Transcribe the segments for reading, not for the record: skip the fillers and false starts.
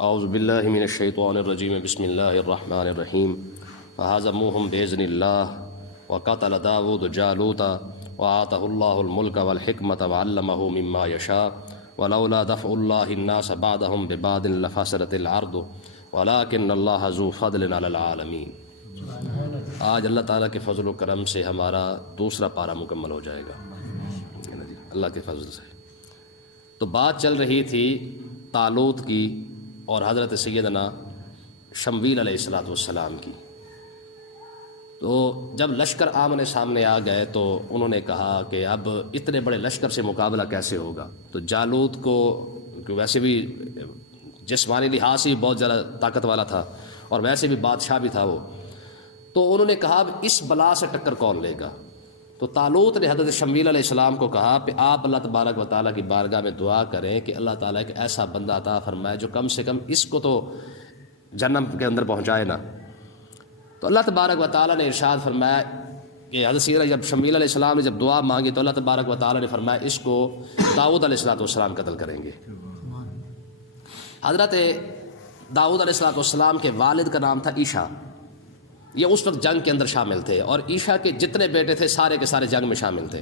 اعوذ باللہ من الشیطان الرجیم بسم اللہ الرحمن الرحیم فہزموہم بإذن اللہ وقتل داود جالوت وآتہ اللہ الملک والحکمت وعلمہ مما یشاء ولولا دفع اللہ الناس بعضهم ببعض لفسدت الارض ولکن اللہ ذو فضل علی العالمین۔ آج اللہ تعالیٰ کے فضل و کرم سے ہمارا دوسرا پارہ مکمل ہو جائے گا اللہ کے فضل سے۔ تو بات چل رہی تھی طالوت کی اور حضرت سیدنا شمویل علیہ السلام کی۔ تو جب لشکر آمنے سامنے آ گئے تو انہوں نے کہا کہ اب اتنے بڑے لشکر سے مقابلہ کیسے ہوگا۔ تو جالوت کو ویسے بھی جسمانی لحاظ سے بہت زیادہ طاقت والا تھا اور ویسے بھی بادشاہ بھی تھا وہ، تو انہوں نے کہا اب اس بلا سے ٹکر کون لے گا۔ تو طالوت نے حضرت شمویل علیہ السلام کو کہا کہ آپ اللہ تبارک و تعالیٰ کی بارگاہ میں دعا کریں کہ اللہ تعالیٰ ایک ایسا بندہ عطا فرمائے جو کم سے کم اس کو تو جہنم کے اندر پہنچائے نا۔ تو اللہ تبارک و تعالیٰ نے ارشاد فرمایا کہ حضرت سیدنا جب شمویل علیہ السلام نے جب دعا مانگی تو اللہ تبارک و تعالیٰ نے فرمایا اس کو داؤد علیہ السلام قتل کریں گے۔ حضرت داؤد علیہ السلام کے والد کا نام تھا عیشا، یہ اس وقت جنگ کے اندر شامل تھے اور عیشا کے جتنے بیٹے تھے سارے کے سارے جنگ میں شامل تھے۔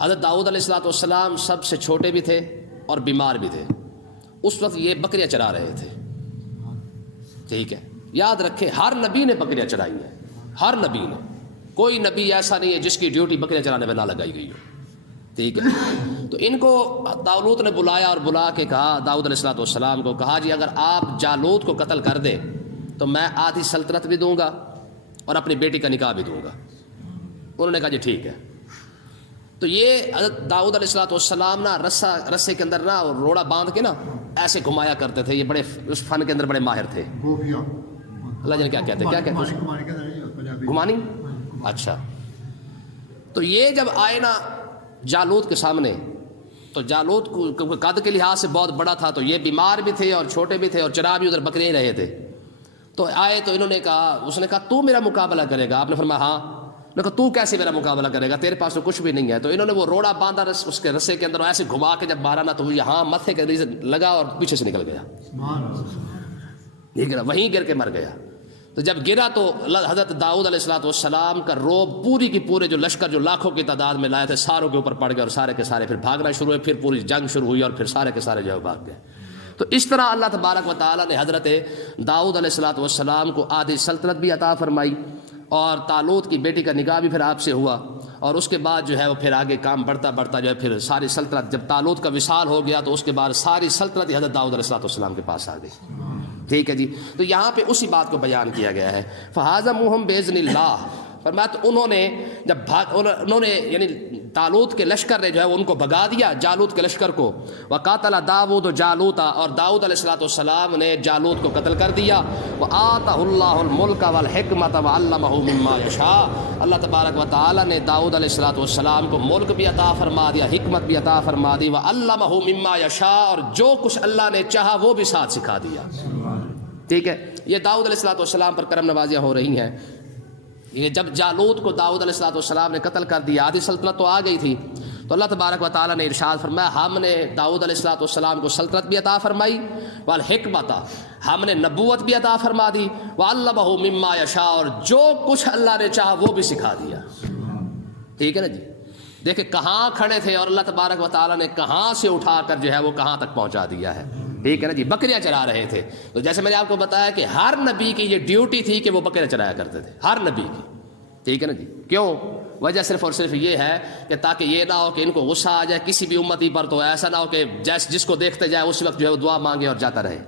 حضرت داؤد علیہ السلام سب سے چھوٹے بھی تھے اور بیمار بھی تھے۔ اس وقت یہ بکریاں چرا رہے تھے، ٹھیک ہے، یاد رکھیں ہر نبی نے بکریاں چرائی ہیں، ہر نبی نے، کوئی نبی ایسا نہیں ہے جس کی ڈیوٹی بکریاں چرانے پہ نہ لگائی گئی ہو، ٹھیک ہے۔ تو ان کو طالوت نے بلایا اور بلا کے کہا داؤد علیہ السلام کو، کہا جی اگر آپ جالوت کو قتل کر دیں تو میں آدھی سلطنت بھی دوں گا اور اپنی بیٹی کا نکاح بھی دوں گا۔ انہوں نے کہا جی ٹھیک ہے۔ تو یہ حضرت داؤد علیہ السلام نا رسے کے اندر نا روڑا باندھ کے نا ایسے گھمایا کرتے تھے، یہ بڑے اس فن کے اندر بڑے ماہر تھے۔ اللہ جانے کیا کہتے ہیں، کیا کہتے ہیں، گھمانی، اچھا۔ تو یہ جب آئے نا جالوت کے سامنے، تو جالوت کو قد کے لحاظ سے بہت بڑا تھا، تو یہ بیمار بھی تھے اور چھوٹے بھی تھے اور چرا بھی ادھر بکرے ہی رہے تھے۔ تو آئے تو انہوں نے کہا، اس نے کہا تو میرا مقابلہ کرے گا؟ آپ نے فرمایا ہاں۔ انہوں نے کہا تو کیسے میرا مقابلہ کرے گا، تیرے پاس تو کچھ بھی نہیں ہے۔ تو انہوں نے وہ روڑا باندھا اس کے رسے کے اندر، ایسے گھما کے جب مارا نا تو وہ یہاں متھے کے نیچے لگا اور پیچھے سے نکل گیا، یہ گرا، وہیں گر کے مر گیا۔ تو جب گرا تو حضرت داؤد علیہ السلام کا روب پوری کی پورے جو لشکر جو لاکھوں کی تعداد میں لائے تھے ساروں کے اوپر پڑ گئے اور سارے کے سارے پھر بھاگنا شروع ہوئے، پھر پوری جنگ شروع ہوئی اور پھر سارے کے سارے جو بھاگ گئے۔ تو اس طرح اللہ تبارک و تعالیٰ نے حضرت داؤد علیہ السلام کو آدھی سلطنت بھی عطا فرمائی اور طالوت کی بیٹی کا نکاح بھی پھر آپ سے ہوا، اور اس کے بعد جو ہے وہ پھر آگے کام بڑھتا بڑھتا جو ہے پھر ساری سلطنت، جب طالوت کا وصال ہو گیا تو اس کے بعد ساری سلطنت حضرت داؤد علیہ السلام کے پاس آ گئی، ٹھیک ہے جی۔ تو یہاں پہ اسی بات کو بیان کیا گیا ہے، فہزموہم بإذن اللہ، فرمایا تو انہوں نے جب انہوں نے یعنی طالوت کے لشکر نے جو ہے ان کو بھگا دیا، جالوت کے لشکر کو۔ وقاتل داؤد جالوت، اور داؤد علیہ السلام نے جالوت کو قتل کر دیا۔ وآتہ اللہ الملک والحکمت وعلمہ مما یشاء، اللہ تبارک و تعالیٰ نے داؤد علیہ السلام کو ملک بھی عطا فرما دیا، حکمت بھی عطا فرما دی، وعلمہ مما یشاء، اور جو کچھ اللہ نے چاہا وہ بھی ساتھ سکھا دیا، ٹھیک ہے۔ یہ داؤد علیہ السلام پر کرم نوازیاں ہو رہی ہیں۔ یہ جب جالوت کو داؤد علیہ السلام نے قتل کر دیا، آدھی سلطنت تو آ گئی تھی، تو اللہ تبارک و تعالیٰ نے ارشاد فرمایا ہم نے داؤد علیہ السلام کو سلطنت بھی عطا فرمائی، والحکمت، ہم نے نبوت بھی عطا فرما دی، وعلمہ مما یشاء، اور جو کچھ اللہ نے چاہا وہ بھی سکھا دیا، ٹھیک ہے نا جی۔ دیکھیں کہاں کھڑے تھے اور اللہ تبارک و تعالیٰ نے کہاں سے اٹھا کر جو ہے وہ کہاں تک پہنچا دیا ہے، ٹھیک ہے نا جی۔ بکریاں چرا رہے تھے، تو جیسے میں نے آپ کو بتایا کہ ہر نبی کی یہ ڈیوٹی تھی کہ وہ بکریاں چرایا کرتے تھے، ہر نبی کی، ٹھیک ہے نا جی۔ کیوں؟ وجہ صرف اور صرف یہ ہے کہ تاکہ یہ نہ ہو کہ ان کو غصہ آ جائے کسی بھی امتی پر، تو ایسا نہ ہو کہ جس کو دیکھتے جائے اس وقت جو ہے وہ دعا مانگے اور جاتا رہے،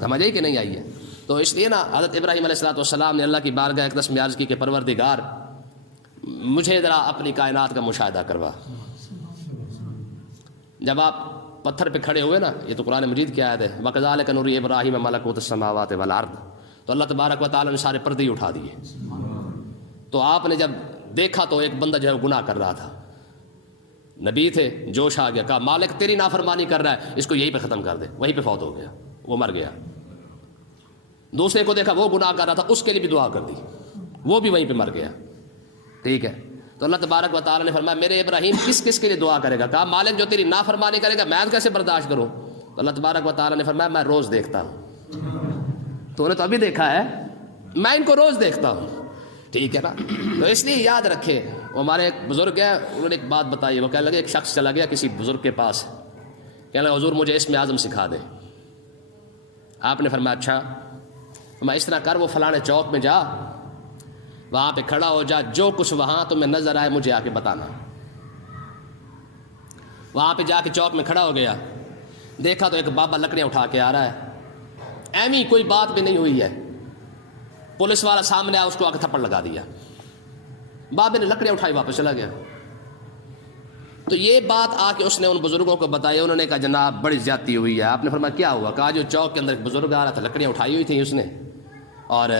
سمجھ آئی کہ نہیں آئی ہے؟ تو اس لیے نا حضرت ابراہیم علیہ السلام نے اللہ کی بارگاہ اقدس میں عرض کی کہ پروردگار مجھے ذرا اپنی کائنات کا مشاہدہ کروا۔ جب آپ پتھر پہ کھڑے ہوئے نا، یہ تو قرآن مجید کی آیت ہے، وَكَذَلِكَ نُرِي إِبْرَاهِيمَ مَلَكُوتَ السَّمَاوَاتِ وَالْأَرْضِ، تو اللہ تبارک و تعالیٰ نے سارے پردے ہی اٹھا دیے۔ تو آپ نے جب دیکھا تو ایک بندہ جو ہے گناہ کر رہا تھا، نبی تھے، جوش آ گیا، کہا مالک تیری نافرمانی کر رہا ہے، اس کو یہیں پہ ختم کر دے، وہیں پہ فوت ہو گیا، وہ مر گیا۔ دوسرے کو دیکھا وہ گناہ کر رہا تھا، اس کے لیے بھی دعا کر دی، وہ بھی وہیں پہ مر گیا، ٹھیک ہے۔ تو اللہ تبارک و تعالیٰ نے فرمایا میرے ابراہیم کس کس کے لیے دعا کرے گا؟ کہا مالک جو تیری نافرمانی کرے گا میں کیسے برداشت کروں؟ تو اللہ تبارک و تعالیٰ نے فرمایا میں روز دیکھتا ہوں، تو نے تو ابھی دیکھا ہے، میں ان کو روز دیکھتا ہوں، ٹھیک ہے نا؟ تو اس لیے یاد رکھے، وہ ہمارے ایک بزرگ ہیں، انہوں نے ایک بات بتائی، وہ کہنے لگے ایک شخص چلا گیا کسی بزرگ کے پاس، کہنے لگا حضور مجھے اسم اعظم سکھا دیں۔ آپ نے فرمایا اچھا، میں اس طرح کر، وہ فلانے چوک میں جا، وہاں پہ کھڑا ہو جا، جو کچھ وہاں تمہیں نظر آئے مجھے آ کے بتانا۔ وہاں پہ جا کے چوک میں کھڑا ہو گیا، دیکھا تو ایک بابا لکڑیاں اٹھا کے آ رہا ہے، ایمی کوئی بات بھی نہیں ہوئی ہے، پولیس والا سامنے آیا، اس کو آ کے تھپڑ لگا دیا، بابے نے لکڑیاں اٹھائی واپس چلا گیا۔ تو یہ بات آ کے اس نے ان بزرگوں کو بتائی، انہوں نے کہا جناب بڑی زیادتی ہوئی ہے۔ آپ نے فرمایا کیا ہوا؟ کہا جو چوک کے اندر ایک بزرگ آ رہا تھا، لکڑیاں اٹھائی ہوئی تھیں اس نے، اور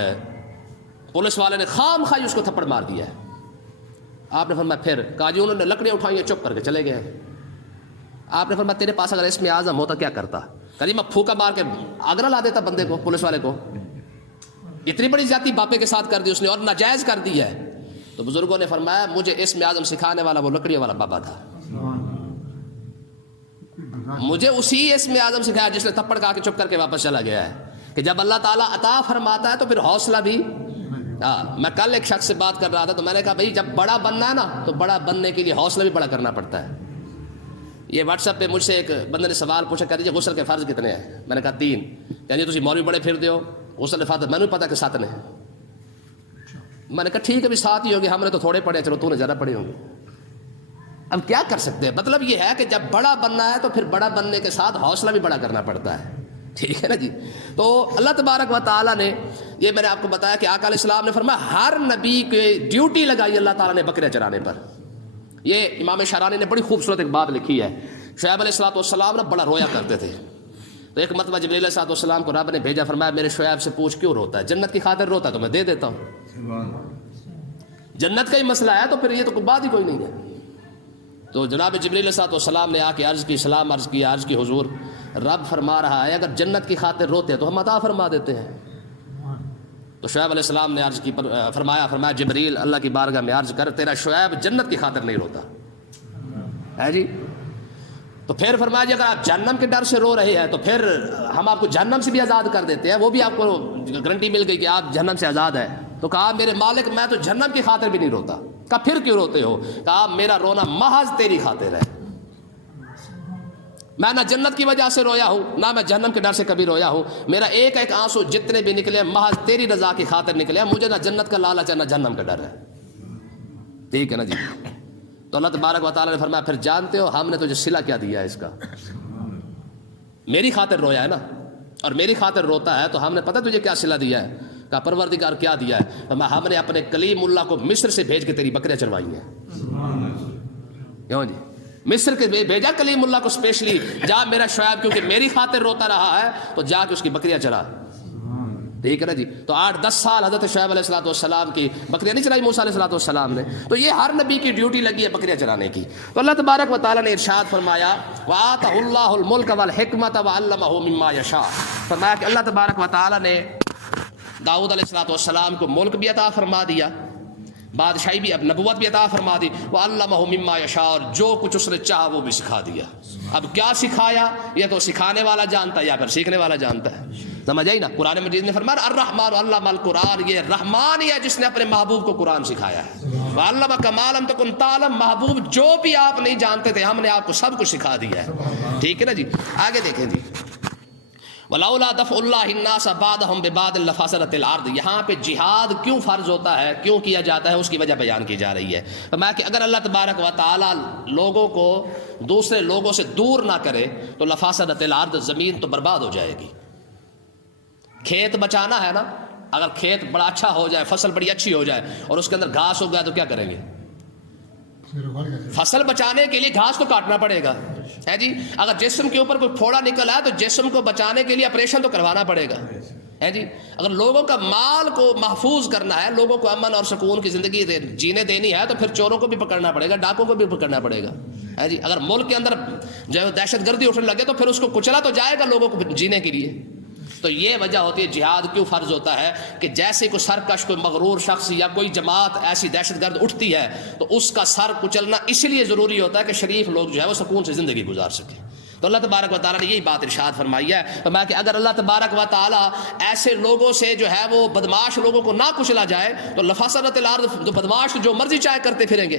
پولیس والے نے خام خواہ اس کو تھپڑ مار دیا ہے۔ آپ نے فرمایا پھر؟ کہا جی انہوں نے لکڑیاں اٹھائی ہیں، چپ کر کے چلے گئے۔ آپ نے فرمایا تیرے پاس اگر اسم اعظم ہوتا کیا کرتا؟ کہا جی میں پھوکا مار کے آگرہ لا دیتا بندے کو، پولیس والے کو۔ اتنی بڑی زیادتی باپے کے ساتھ کر دی اس نے، اور ناجائز کر دی ہے۔ تو بزرگوں نے فرمایا مجھے اسم اعظم سکھانے والا وہ لکڑیوں والا بابا تھا، مجھے اسی اسم اعظم سکھایا جس نے تھپڑ کھا کے چپ کر کے واپس چلا گیا ہے، کہ جب اللہ تعالیٰ عطا فرماتا ہے تو پھر حوصلہ بھی۔ میں کل ایک شخص سے بات کر رہا تھا، تو میں نے کہا بھائی جب بڑا بننا ہے نا تو بڑا بننے کے لیے حوصلہ بھی بڑا کرنا پڑتا ہے۔ یہ واٹس ایپ پہ مجھ سے ایک بندے نے سوال پوچھا، کہہ دیجیے غسل کے فرض کتنے ہیں؟ میں نے کہا 3۔ کہہ جی تھی مولوی بڑے پھر دیو غسل فرض، میں نے پتا کہ 7 نے۔ میں نے کہا ٹھیک ہے بھی 7 ہی ہوگی، ہم نے تو تھوڑے پڑھے، چلو تو نے زیادہ پڑھے ہوں گے۔ اب کیا کر سکتے ہیں؟ مطلب یہ ہے کہ جب بڑا بننا ہے تو پھر بڑا بننے کے ساتھ حوصلہ بھی بڑا کرنا پڑتا ہے، ٹھیک ہے نا جی؟ تو اللہ تبارک و تعالیٰ نے یہ میں نے آپ کو بتایا کہ آقا علیہ السلام نے فرمایا ہر نبی کے ڈیوٹی لگائی اللہ تعالیٰ نے بکریاں چرانے پر۔ یہ امام شارانی نے بڑی خوبصورت ایک بات لکھی ہے، شعیب علیہ السلام نا بڑا رویا کرتے تھے، تو ایک مرتبہ جبریل علیہ السلام کو رب نے بھیجا، فرمایا میرے شعیب سے پوچھ کیوں روتا ہے؟ جنت کی خاطر روتا ہے تو میں دے دیتا ہوں، جنت کا ہی مسئلہ ہے تو پھر یہ تو کوئی بات ہی کوئی نہیں ہے۔ تو جناب جبریل علیہ السلام نے آ کے عرض کی، سلام عرض کیا، عرض کی حضور رب فرما رہا ہے اگر جنت کی خاطر روتے ہیں تو ہم عطا فرما دیتے ہیں۔ تو شعیب علیہ السلام نے عرض کی، فرمایا جبریل اللہ کی بارگاہ میں عرض کر تیرا شعیب جنت کی خاطر نہیں روتا ہے جی۔ تو پھر فرمایا جی اگر آپ جہنم کے ڈر سے رو رہے ہیں تو پھر ہم آپ کو جہنم سے بھی آزاد کر دیتے ہیں، وہ بھی آپ کو گارنٹی مل گئی کہ آپ جہنم سے آزاد ہیں۔ تو کہا میرے مالک میں تو جہنم کی خاطر بھی نہیں روتا۔ کہا پھر کیوں روتے ہو؟ کہا میرا رونا محض تیری خاطر ہے، میں نہ جنت کی وجہ سے رویا ہوں نہ میں جہنم کے ڈر سے کبھی رویا ہوں، میرا ایک ایک آنسو جتنے بھی نکلے محض تیری رضا کی خاطر نکلے، مجھے نہ جنت کا لالچ ہے نہ جہنم کا ڈر ہے، ٹھیک ہے نا جی؟ تو اللہ تبارک و تعالیٰ نے فرمایا پھر جانتے ہو ہم نے تجھے صلہ کیا دیا ہے اس کا؟ میری خاطر رویا ہے نا، اور میری خاطر روتا ہے تو ہم نے پتہ تجھے کیا صلہ دیا ہے؟ کہا پروردگار کیا دیا ہے؟ فرمایا ہم نے اپنے کلیم اللہ کو مصر سے بھیج کے تیری بکریاں چروائی ہیں۔ کیوں جی؟ مصر کے بھیجا کلیم اللہ کو اسپیشلی، جا میرا شعیب کیونکہ میری خاطر روتا رہا ہے تو جا کے اس کی بکریاں چرا، ٹھیک ہے نا جی؟ تو 8-10 سال حضرت شعیب علیہ السلام کی بکریاں نہیں چرائی موسیٰ علیہ السلام نے، تو یہ ہر نبی کی ڈیوٹی لگی ہے بکریاں چرانے کی۔ تو اللہ تبارک و تعالیٰ نے ارشاد فرمایا وَآتَهُ اللَّهُ الْمُلْكَ وَالْحِكْمَةَ وَعَلَّمَهُ مِمَّا يَشَاءُ، فرمایا کہ اللہ تبارک و تعالیٰ نے داؤد علیہ السلام کو ملک بھی عطا فرما دیا، بادشاہی بھی، اب نبوت بھی عطا فرما دی، وَعَلَّمَهُ مِمَّا يَشَاءُ، اور جو کچھ اس نے چاہا وہ بھی سکھا دیا۔ اب کیا سکھایا؟ یہ تو سکھانے والا جانتا ہے یا پھر سیکھنے والا جانتا ہے، سمجھ آئی نا؟ قرآن مجید نے فرمایا الرحمن علم القرآن، یہ رحمان ہی ہے جس نے اپنے محبوب کو قرآن سکھایا ہے۔ وَعَلَّمَكَ مَا لَمْ تَكُنْ تَعْلَمْ، محبوب جو بھی آپ نہیں جانتے تھے ہم نے آپ کو سب کچھ سکھا دیا ہے، ٹھیک ہے نا جی؟ آگے دیکھیں جی، وَلَوْلَا دَفْعُ اللَّهِ النَّاسَ بَعْضَهُمْ بِبَعْضٍ لَفَسَدَتِ الْأَرْضُ، یہاں پہ جہاد کیوں فرض ہوتا ہے، کیوں کیا جاتا ہے، اس کی وجہ بیان کی جا رہی ہے۔ فرمایا کہ اگر اللہ تبارک و تعالیٰ لوگوں کو دوسرے لوگوں سے دور نہ کرے تو لفسدت الارض، زمین تو برباد ہو جائے گی۔ کھیت بچانا ہے نا، اگر کھیت بڑا اچھا ہو جائے، فصل بڑی اچھی ہو جائے اور اس کے اندر گھاس ہو گیا تو کیا کریں گے؟ فصل بچانے کے لیے گھاس تو کاٹنا پڑے گا، ہے جی؟ اگر جسم کے اوپر کوئی پھوڑا نکل آئے تو جسم کو بچانے کے لیے آپریشن تو کروانا پڑے گا، ہے جی؟ اگر لوگوں کا مال کو محفوظ کرنا ہے، لوگوں کو امن اور سکون کی زندگی جینے دینی ہے تو پھر چوروں کو بھی پکڑنا پڑے گا، ڈاکوں کو بھی پکڑنا پڑے گا، ہے جی؟ اگر ملک کے اندر جو ہے دہشت گردی اٹھنے لگے تو پھر اس کو کچلا تو جائے گا لوگوں کو جینے کے لیے۔ تو یہ وجہ ہوتی ہے جہاد کیوں فرض ہوتا ہے کہ جیسے کوئی سرکش، کوئی مغرور شخص یا کوئی جماعت ایسی دہشت گرد اٹھتی ہے تو اس کا سر کچلنا اس لیے ضروری ہوتا ہے کہ شریف لوگ جو ہے وہ سکون سے زندگی گزار سکیں۔ تو اللہ تبارک و تعالیٰ نے یہی بات ارشاد فرمائی ہے، فرمایا کہ اگر اللہ تبارک و تعالیٰ ایسے لوگوں سے جو ہے وہ بدماش لوگوں کو نہ کچلا جائے تو لفسدت الارض، جو بدماش جو مرضی چاہے کرتے پھریں گے،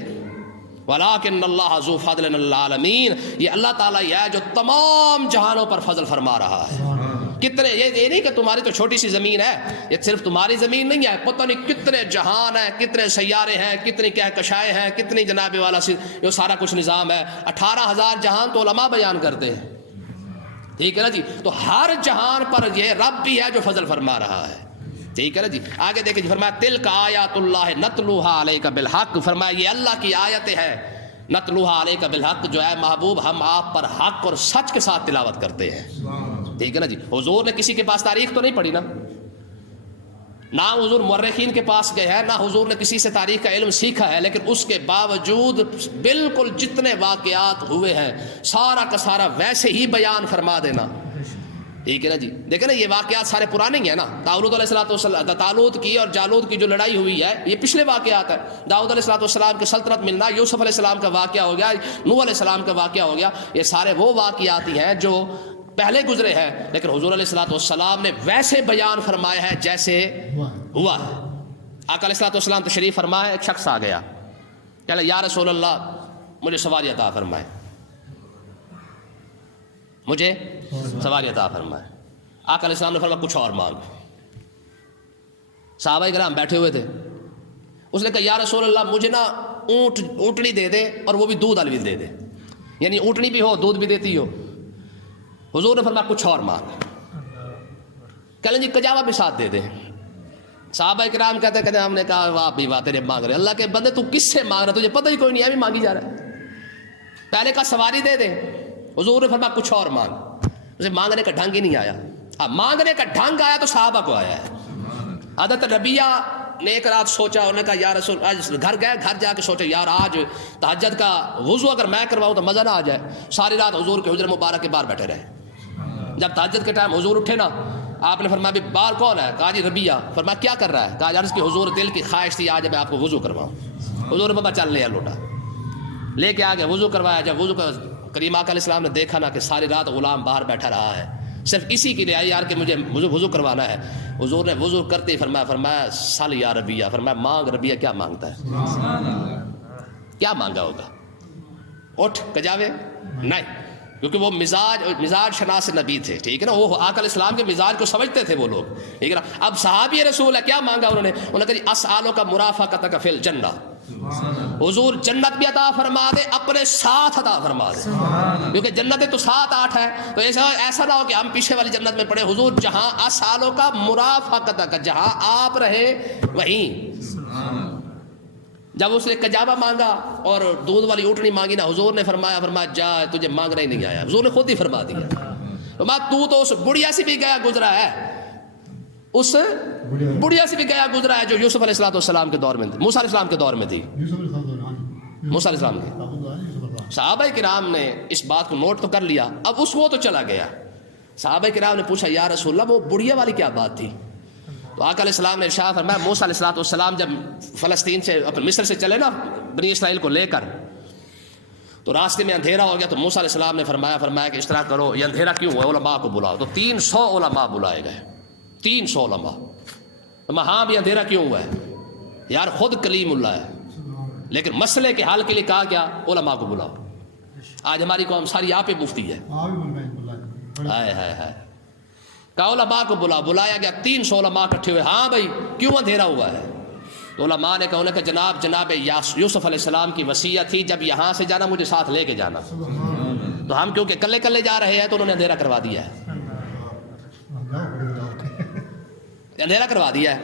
وَلَٰكِنَّ اللَّهَ ذُو فَضْلٍ عَلَى الْعَالَمِينَ، یہ اللہ تعالیٰ یہ ہے جو تمام جہانوں پر فضل فرما رہا ہے۔ کتنے، یہ نہیں کہ تمہاری تو چھوٹی سی زمین ہے، یہ صرف تمہاری زمین نہیں ہے، پتہ نہیں کتنے جہان ہیں، کتنے سیارے ہیں، کتنی کہکشائیں ہیں، کتنی جناب والا یہ سارا کچھ نظام ہے۔ 18,000 جہان تو علماء بیان کرتے ہیں، ٹھیک ہے نا جی۔ تو ہر جہان پر یہ رب بھی ہے جو فضل فرما رہا ہے، ٹھیک ہے نا جی۔ آگے دیکھیں فرمایا تلک آیات اللہ نتلوها علیک بالحق، فرمایا یہ اللہ کی آیتیں ہیں، نتلوها علیک بالحق، جو ہے محبوب ہم آپ پر حق اور سچ کے ساتھ تلاوت کرتے ہیں، ٹھیک ہے نا جی۔ حضور نے کسی کے پاس تاریخ تو نہیں پڑھی نا، نہ حضور مورخین کے پاس گئے ہیں، نہ حضور نے کسی سے تاریخ کا علم سیکھا ہے، لیکن اس کے باوجود بالکل جتنے واقعات ہوئے ہیں سارا کا سارا ویسے ہی بیان فرما دینا، ٹھیک ہے نا جی۔ دیکھیں نا یہ واقعات سارے پرانے ہی ہیں نا، طالوت علیہ السلام، طالوت کی اور جالوت کی جو لڑائی ہوئی ہے یہ پچھلے واقعات ہیں۔ داؤد علیہ السلام کی سلطنت ملنا، یوسف علیہ السلام کا واقعہ ہو گیا، نوح علیہ السلام کا واقعہ ہو گیا، یہ سارے وہ واقعات ہی ہیں جو پہلے گزرے ہیں، لیکن حضور علیہ السلام نے ویسے بیان فرمایا ہے جیسے ہوا ہے۔ آقا علیہ السلام تشریف فرمائے، ایک شخص آ گیا، کہا یا رسول اللہ مجھے سواری عطا فرمائے، مجھے سواری عطا فرمائے۔ آقا علیہ السلام نے فرمایا کچھ اور مانگ۔ صحابہ کرام بیٹھے ہوئے تھے، اس نے کہا یا رسول اللہ مجھے نا اونٹنی دے دے اور وہ بھی دودھ والی دے دے، یعنی اونٹنی بھی ہو دودھ بھی دیتی ہو۔ حضور نے فرمایا کچھ اور مانگ، کہہ لیں جی کجاوا بھی ساتھ دے دیں۔ صحابہ کرام کہتے ہیں کہ ہم نے کہا واہ بھی واہ تیرے مانگ رہے، اللہ کے بندے تو کس سے مانگ رہا، تجھے پتہ ہی کوئی نہیں ہے، ابھی مانگی جا رہا ہے۔ پہلے کا سواری دے دے، حضور نے فرمایا کچھ اور مانگ، اسے مانگنے کا ڈھنگ ہی نہیں آیا۔ اب مانگنے کا ڈھنگ آیا تو صحابہ کو آیا ہے۔ حضرت ربیہ نے ایک رات سوچا، انہوں نے کہا یا رسول، آج گھر گئے، گھر جا کے سوچے یار آج تہجد کا وضو اگر میں کرواؤں تو مزہ نہ آ جائے۔ ساری رات حضور کے حجر مبارک کے باہر بیٹھے رہے۔ جب تہجد کے ٹائم حضور اٹھے نا، آپ نے فرمایا بھی باہر کون ہے؟ کہا جی ربیہ۔ فرمایا کیا کر رہا ہے؟ کہا عرض کی حضور دل کی خواہش تھی آج میں آپ کو وضو کرواؤں۔ حضور نے فرمایا چل لے لوٹا لے کے آگے وضو کروایا۔ جب وضو کریم آقا علیہ السلام نے دیکھا نا کہ ساری رات غلام باہر بیٹھا رہا ہے، صرف اسی کے لیے آئی یار کہ مجھے وضو کروانا ہے۔ حضور نے وضو کرتے ہی فرمایا سل یا ربیہ، فرمایا مانگ ربیہ کیا مانگتا ہے، کیا مانگا ہوگا؟ اٹھ کجاوے نہیں، کیونکہ وہ مزاج شناس نبی تھے، ٹھیک ہے نا، وہ آقا علیہ السلام کے مزاج کو سمجھتے تھے وہ لوگ، ٹھیک ہے نا۔ اب صحابی رسول ہے، کیا مانگا انہوں نے کہا جی اسالو کا مرافقتک فی الجنہ، حضور جنت بھی عطا فرما دے، اپنے ساتھ عطا فرما دے، کیونکہ جنت تو 7-8 ہے، تو ایسا نہ ہو کہ ہم پیچھے والی جنت میں پڑے۔ حضور جہاں اسالو کا مرافقتک، جہاں آپ رہے وہیں۔ جب اس نے کجاوا مانگا اور دودھ والی اونٹنی مانگی نا، حضور نے فرمایا جا تجھے مانگنا ہی نہیں آیا، حضور نے خود ہی فرما دیا۔ تو اس بڑھیا سے بھی گیا گزرا ہے، اس بڑھیا سے بھی گیا گزرا ہے جو یوسف علیہ السلام کے دور میں تھی، موسیٰ علیہ السلام کے دور میں تھی، موسیٰ علیہ السلام کے۔ صحابہ کرام نے اس بات کو نوٹ تو کر لیا، اب اس وہ تو چلا گیا۔ صحابہ کرام نے پوچھا یا رسول اللہ وہ بڑھیا والی کیا بات تھی؟ تو آقا علیہ السلام نے ارشاد فرمایا موسیٰ علیہ السلام جب فلسطین سے مصر سے چلے نا بنی اسرائیل کو لے کر، تو راستے میں اندھیرا ہو گیا، تو موسیٰ علیہ السلام نے فرمایا کہ اس طرح کرو، یہ اندھیرا کیوں ہوا، علماء کو بلاؤ۔ تو 300 علماء بلائے گئے، 300 علماء۔ ہاں بھی اندھیرا کیوں ہوا ہے یار، خود کلیم اللہ ہے، لیکن مسئلے کے حل کے لیے کہا گیا علماء کو بلاؤ۔ آج ہماری قوم ساری آپ پہ مفتی ہے، ہائے ہائے ہائے، کہا علماء کو بلایا گیا، 300 علماء اکٹھے ہوئے، ہاں بھائی کیوں اندھیرا ہوا ہے؟ تو علماء نے کہا کہ جناب یوسف علیہ السلام کی وصیت تھی جب یہاں سے جانا مجھے ساتھ لے کے جانا، تو ہم کیونکہ کلے کلے جا رہے ہیں تو انہوں نے اندھیرا کروا دیا ہے، اندھیرا کروا دیا ہے۔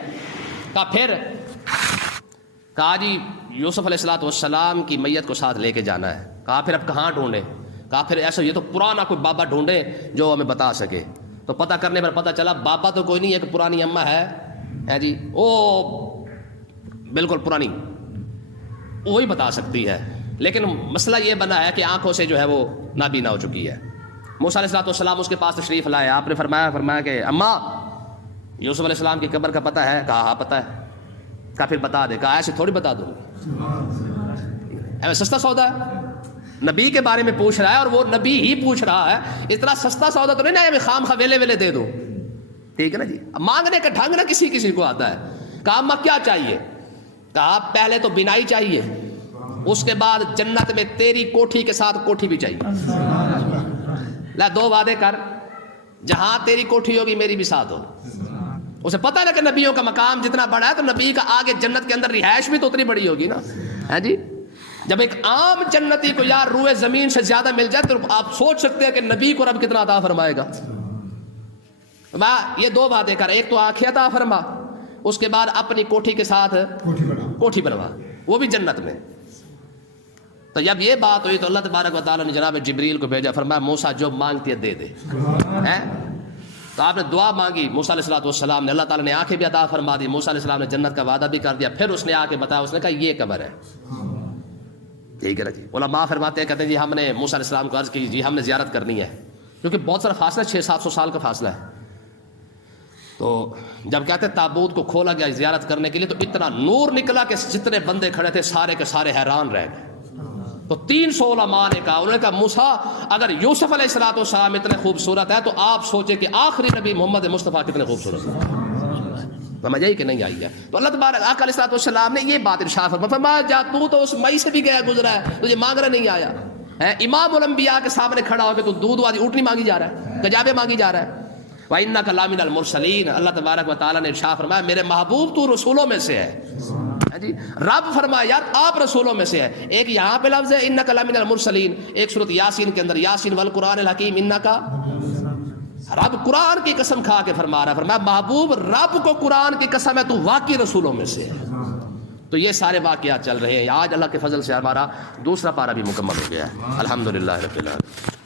کہا جی یوسف علیہ السلام کی میت کو ساتھ لے کے جانا ہے۔ کہا پھر اب کہاں ڈھونڈے؟ کہا پھر ایسا یہ تو پرانا کوئی بابا ڈھونڈے جو ہمیں بتا سکے۔ تو پتہ کرنے پر پتہ چلا بابا تو کوئی نہیں، ایک پرانی اماں ہے جی، وہ بالکل پرانی، وہی بتا سکتی ہے، لیکن مسئلہ یہ بنا ہے کہ آنکھوں سے جو ہے وہ نابینا ہو چکی ہے۔ موسیٰ علیہ السلام اس کے پاس تشریف لائے، آپ نے فرمایا کہ اماں یوسف علیہ السلام کی قبر کا پتہ ہے؟ کہا ہاں پتہ ہے۔ کہا پھر بتا دے۔ کہا ایسے تھوڑی بتا دوں، ایسے سستا سودا ہے، نبی کے بارے میں پوچھ رہا ہے اور وہ نبی ہی پوچھ رہا ہے. اتنا سستا سودا تو نہیں نا ہمیں خام خواہ ویلے ویلے دے دو. ٹھیک ہے نا جی. مانگنے کا ڈھنگ نا کسی کسی کو آتا ہے. کہا اما کیا چاہیے؟ کہا پہلے تو بینائی چاہیے, اس کے بعد جنت میں تیری کوٹھی کے ساتھ کوٹھی بھی چاہیے. لا 2 وعدے کر, جہاں تیری کوٹھی ہوگی میری بھی ساتھ ہو. اسے پتہ ہے کہ نبیوں کا مقام جتنا بڑا ہے تو نبی کا آگے جنت کے اندر رہائش بھی تو اتنی بڑی ہوگی نا, ہے جی. جب ایک عام جنتی کو یار روئے زمین سے زیادہ مل جائے تو آپ سوچ سکتے ہیں کہ نبی کو رب کتنا عطا فرمائے گا. یہ 2 باتیں کر, ایک تو آنکھیں عطا فرما, اس کے بعد اپنی کوٹھی کے ساتھ کوٹھی بنوا, وہ بھی جنت میں. تو جب یہ بات ہوئی تو اللہ تبارک و تعالیٰ نے جناب جبریل کو بھیجا, فرمایا موسیٰ جو مانگتی ہے دے دے. تو آپ نے دعا مانگی موسیٰ علیہ السلام نے, اللہ تعالیٰ نے آنکھیں بھی عطا فرما دی, موسیٰ علیہ السلام نے جنت کا وعدہ بھی کر دیا. پھر اس نے آ کے بتایا, اس نے کہا یہ قبر ہے. ٹھیک ہے نا جی. علماء فرماتے ہیں, کہتے ہیں جی ہم نے موسیٰ علیہ السلام کو عرض کی جی ہم نے زیارت کرنی ہے, کیونکہ بہت سارا فاصلہ 600-700 سال کا فاصلہ ہے. تو جب کہتے ہیں تابوت کو کھولا گیا زیارت کرنے کے لیے تو اتنا نور نکلا کہ جتنے بندے کھڑے تھے سارے کے سارے حیران رہ گئے. تو 300 علماء نے کہا, انہوں نے کہا موسیٰ اگر یوسف علیہ السلام اتنے خوبصورت ہے تو آپ سوچیں کہ آخری نبی محمد مصطفیٰ کتنے خوبصورت ہے. سمجھ آئی کہ نہیں آئی ہے؟ تو اللہ تبارک آقا علیہ السلام نے یہ بات ارشاد فرمایا, جا تو اس مئی سے بھی گیا گزرا ہے, تجھے مانگنا نہیں آیا ہے. امام الانبیاء کے سامنے کھڑا ہو کے تو دودھ والی اونٹنی مانگی جا رہا ہے, کجابے مانگی جا رہا ہے. وَإِنَّكَ لَمِنَ الْمُرْسَلِينَ, اللہ تبارک و تعالیٰ نے ارشاد فرمایا میرے محبوب تو رسولوں میں سے ہے جی. رب فرمایا یار آپ رسولوں میں سے ہے. ایک یہاں پہ لفظ ہے اِنَّكَ لَمِنَ الْمُرْسَلِينَ, ایک سورۃ یاسین کے اندر یاسین والقرآن الحکیم اِنَّكَ, رب قرآن کی قسم کھا کے فرما رہا ہے, فرمایا محبوب رب کو قرآن کی قسم ہے تو واقعی رسولوں میں سے ہے. تو یہ سارے واقعات چل رہے ہیں. آج اللہ کے فضل سے ہمارا دوسرا پارہ بھی مکمل ہو گیا ہے, الحمدللہ رب العالمین.